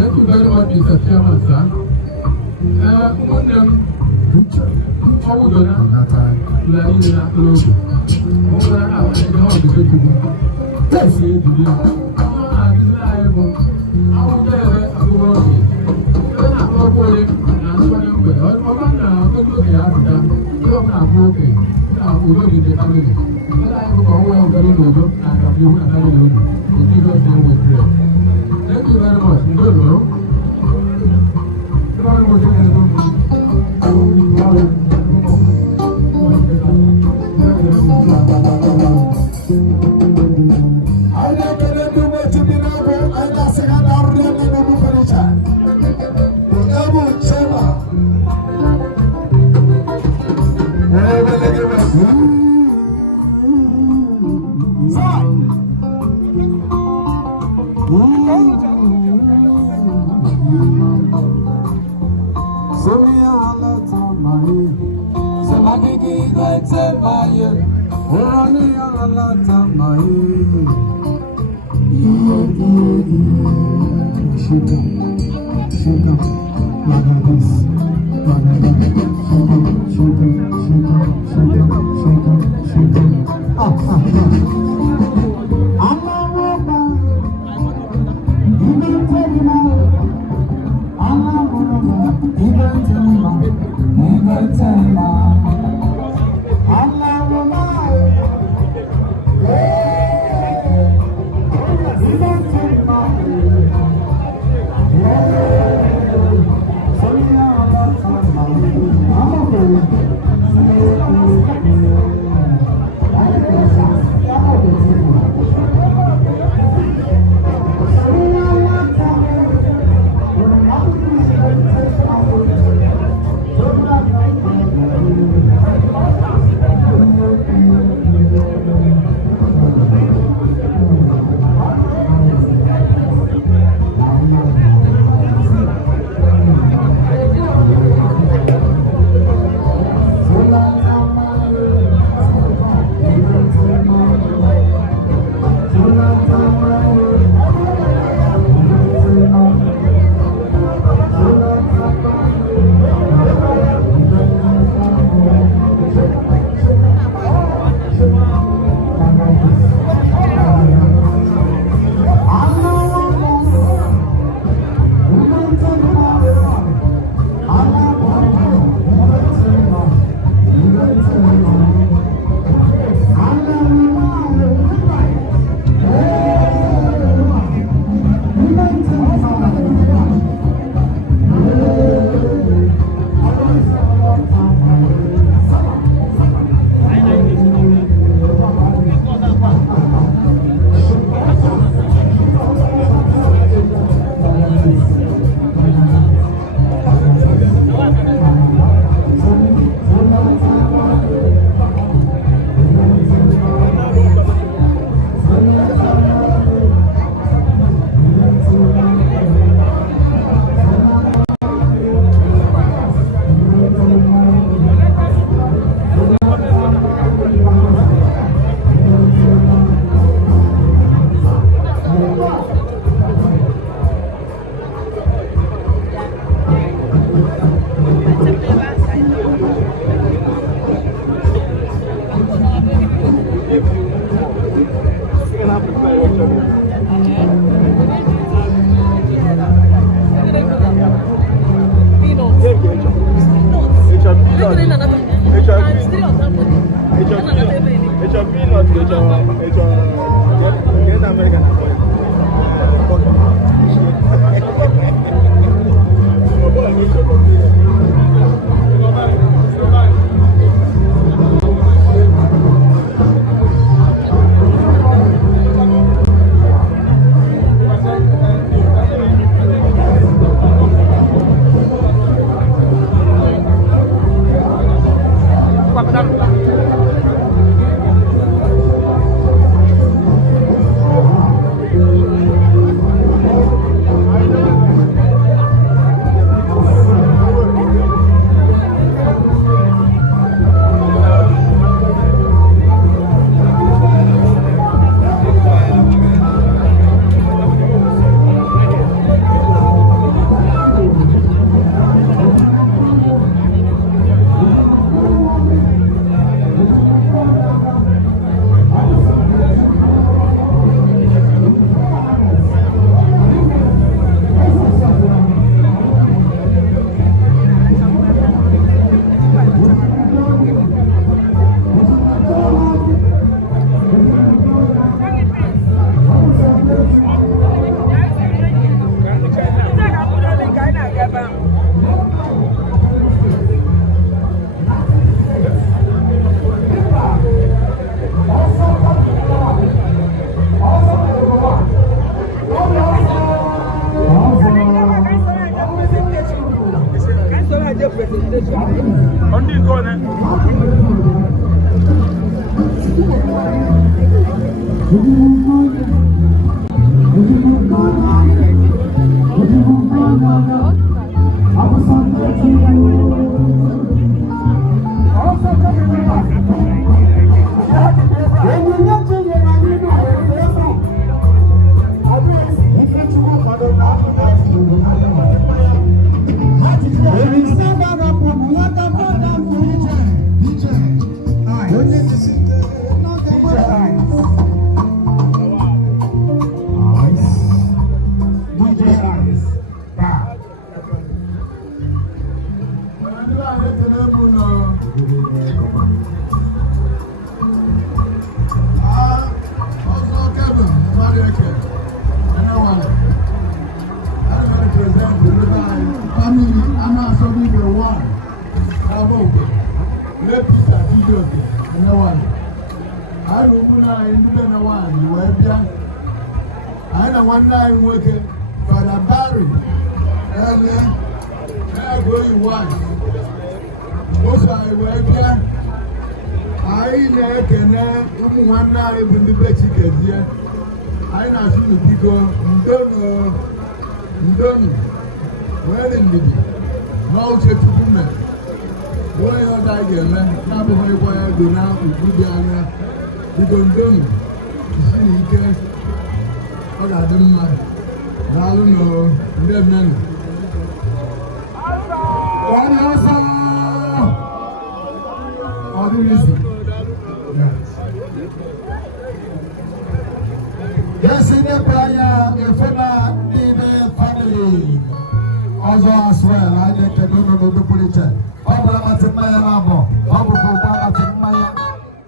Thank you very much, Mr. Chairman, sir. Thank you very much. On dit quoi, hein? Yes, in the prayer, if not in the family, also as well, I think I don't know the police. Papa, I think my labo, Papa, I think my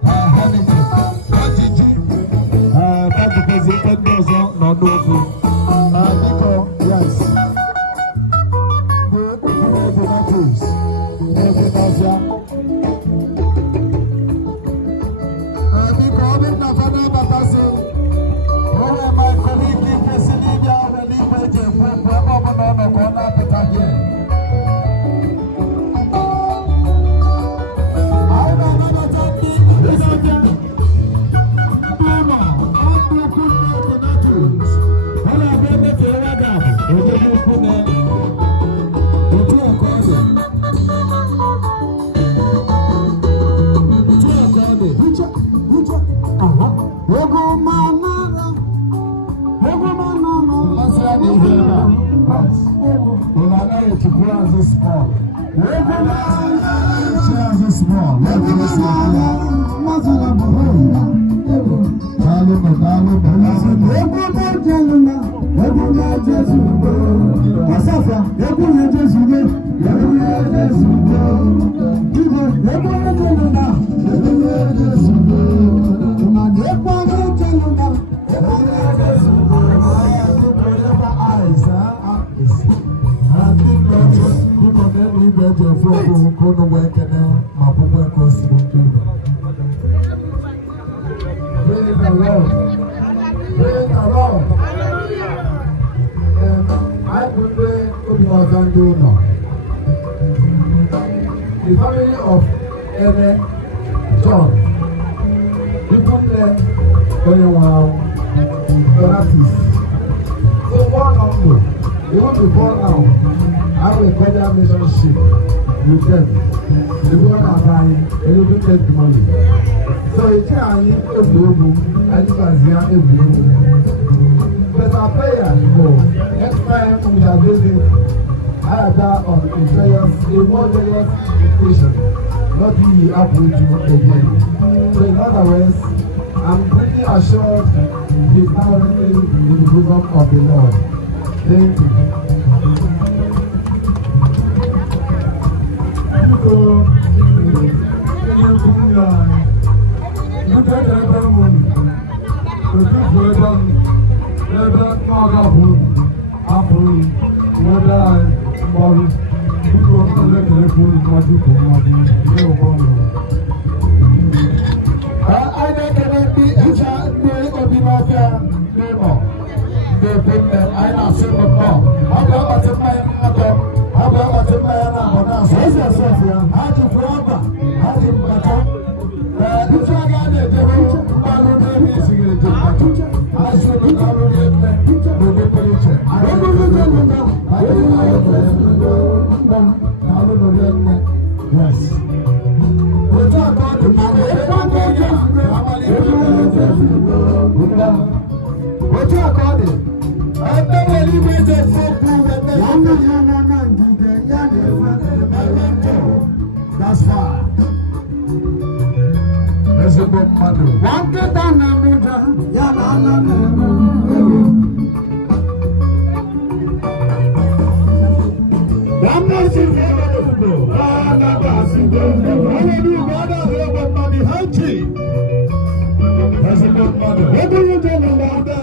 Hamilton, Papa, President, doesn't not do. Nico, yes. The family of John, people there, so one uncle, even before now, I have a cordial relationship with them. The one are buying, and you don't take the money. So it's a blue, and you can see a blue. But our prayer, next time we are visiting, I have that on a more serious education, not be happen to again. So in other words, I'm pretty assured he's now really in the bosom of the Lord. Thank you. I Jesus ya haji kwamba haji mpata uchaga ne debo balu ne mi sigire mpata aso no karu ne no be police ayo no no no ayo no no yes ojo ko de ma be ko ya amali ojo ko de ebe weli me je foku ebe ya na that's fine. There's a good mother. One good and a muda. Yana. One more thing. There's a good mother. What do you do about that?